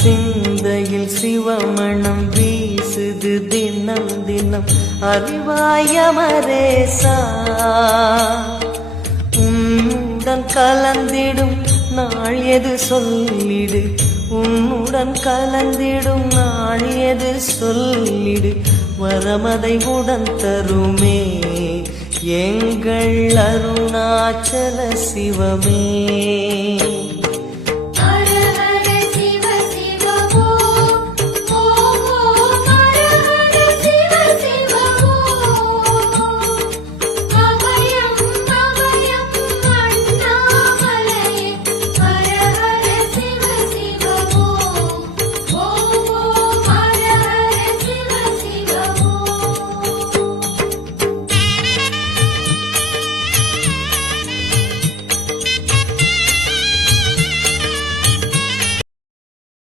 சிந்தையில் சிவமணம் வீசுது தினம் தினம் அறிவாயமரேசா உன்னுடன் கலந்திடும் நாள் எது சொல்லிடு உன்னுடன் கலந்திடும் நாள் எது சொல்லிடு வரமதை உடன் தருமே எங்கள் அருணாச்சல சிவமே.